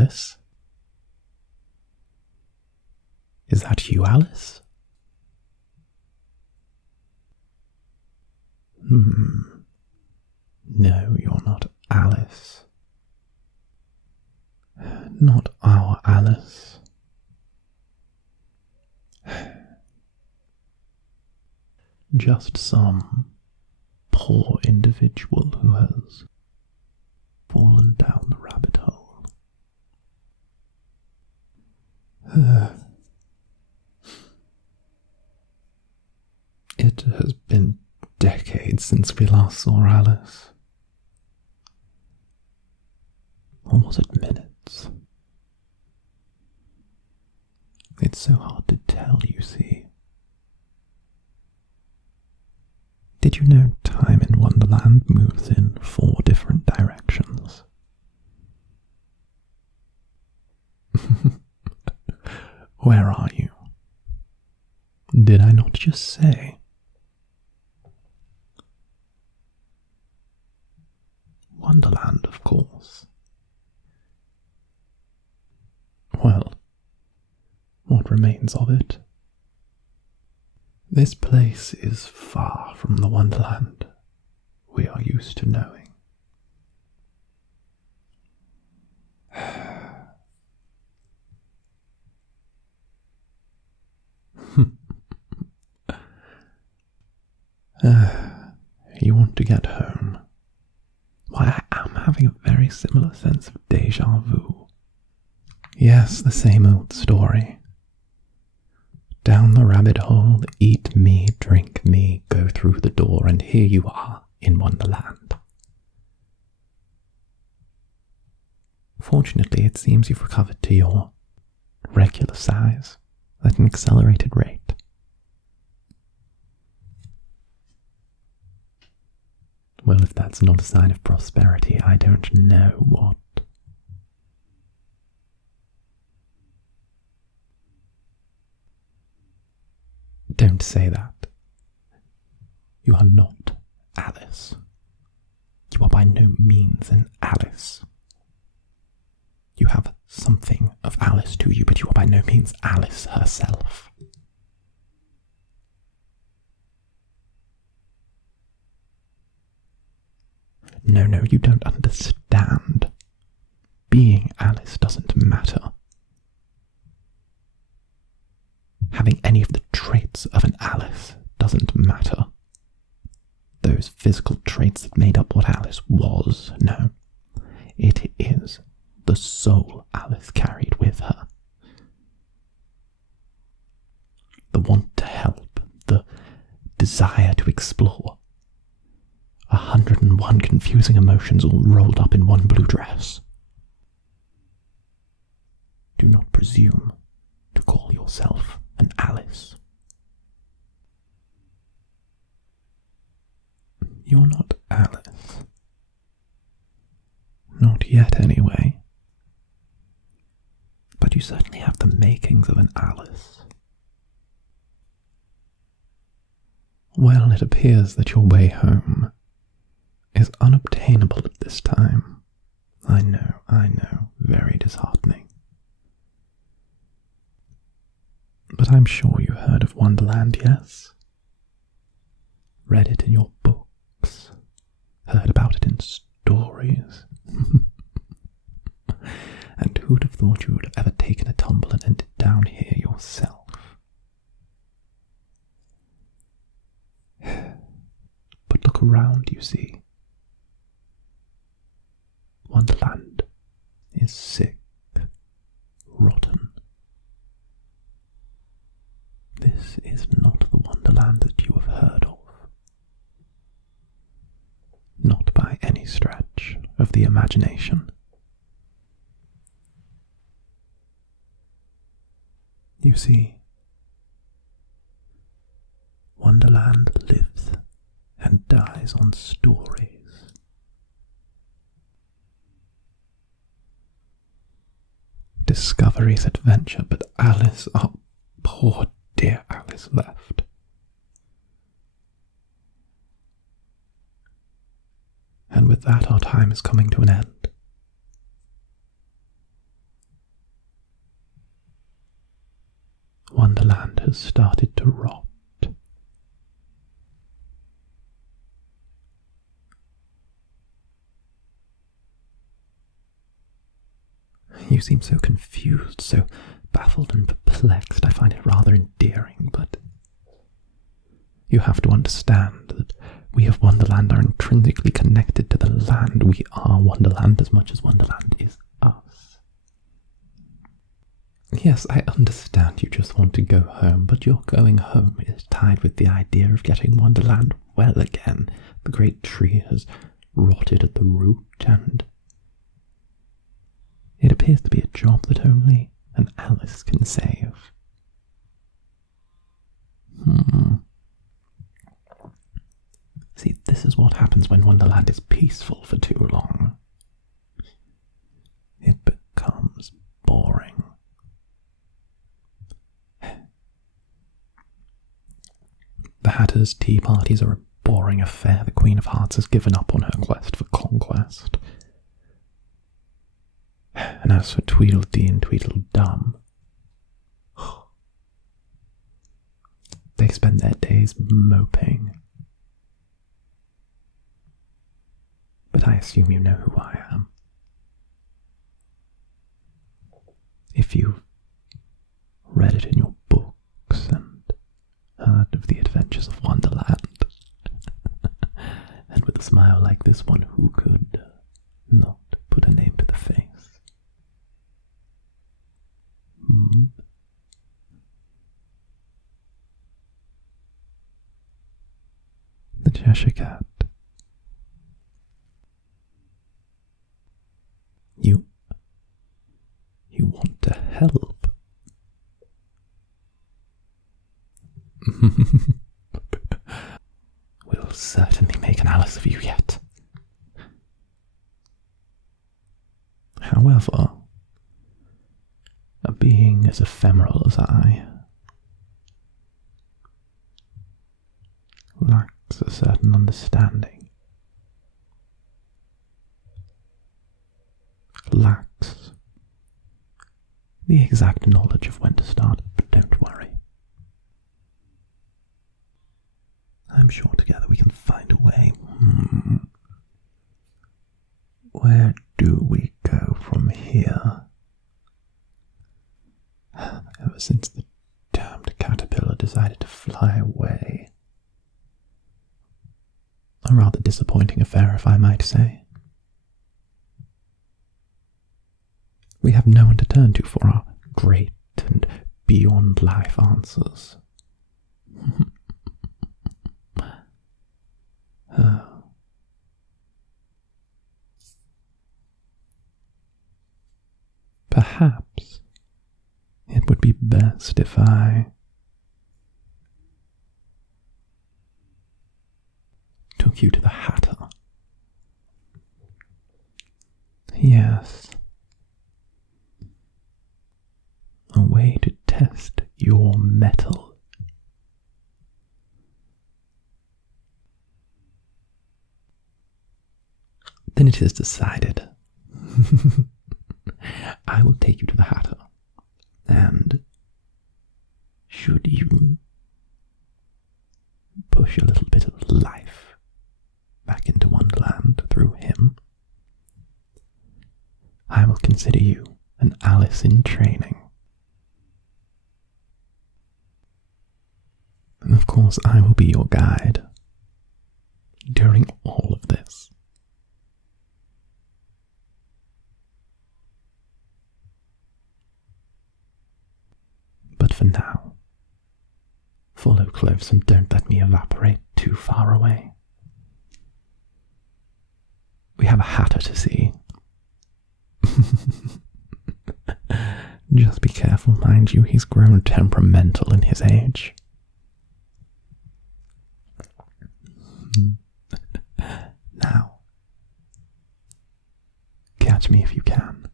Alice? Is that you, Alice? No, you're not Alice. Not our Alice. Just some poor individual who has fallen down the rabbit hole. It has been decades since we last saw Alice. Or was it minutes? It's so hard to tell, you see. Did you know time in Wonderland moves in 4 different directions? Where are you? Did I not just say? Wonderland, of course. Well, what remains of it? This place is far from the Wonderland we are used to knowing. You want to get home? Why, I am having a very similar sense of déjà vu. Yes, the same old story. Down the rabbit hole, eat me, drink me, go through the door, and here you are in Wonderland. Fortunately, it seems you've recovered to your regular size at an accelerated rate. Well, if that's not a sign of prosperity, I don't know what. Don't say that. You are not Alice. You are by no means an Alice. You have something of Alice to you, but you are by no means Alice herself. No, you don't understand. Being Alice doesn't matter. Having any of the traits of an Alice doesn't matter. Those physical traits that made up what Alice was, no. It is the soul Alice carried with her. The want to help, the desire to explore. 101 confusing emotions all rolled up in one blue dress. Do not presume to call yourself an Alice. You're not Alice. Not yet, anyway. But you certainly have the makings of an Alice. Well, it appears that your way home is unobtainable at this time. I know, very disheartening. But I'm sure you heard of Wonderland, yes? Read it in your books, heard about it in stories. And who'd have thought you would have ever taken a tumble and ended down here yourself? But look around, you see. Wonderland is sick, rotten. This is not the Wonderland that you have heard of. Not by any stretch of the imagination. You see, Wonderland lives and dies on stories. Discovery's adventure, but Alice, our poor dear Alice, left. And with that our time is coming to an end. Wonderland has started to rot. You seem so confused, so baffled and perplexed. I find it rather endearing, but you have to understand that we of Wonderland are intrinsically connected to the land. We are Wonderland as much as Wonderland is us. Yes, I understand you just want to go home, but your going home is tied with the idea of getting Wonderland well again. The great tree has rotted at the root, and it appears to be a job that only an Alice can save. See, this is what happens when Wonderland is peaceful for too long. It becomes boring. The Hatter's tea parties are a boring affair. The Queen of Hearts has given up on her quest for conquest. And as for Tweedledee and Tweedledum, they spend their days moping. But I assume you know who I am. If you've read it in your books and heard of the adventures of Wonderland, and with a smile like this one, who could not put a name to the face? The Cheshire Cat. You want to help? We'll certainly make an Alice of you yet. However, a being as ephemeral as I lacks a certain understanding, lacks the exact knowledge of when to start, but don't worry. I'm sure together we can find a way. Where do we go from here? Ever since the damned caterpillar decided to fly away. A rather disappointing affair, if I might say. We have no one to turn to for our great and beyond life answers. Perhaps it would be best if I took you to the Hatter. Yes. A way to test your mettle. Then it is decided. I will take you to the Hatter, and should you push a little bit of life back into Wonderland through him, I will consider you an Alice in training. And of course, I will be your guide during all of this. But for now, follow close and don't let me evaporate too far away. We have a Hatter to see. Just be careful, mind you, he's grown temperamental in his age. Now, catch me if you can.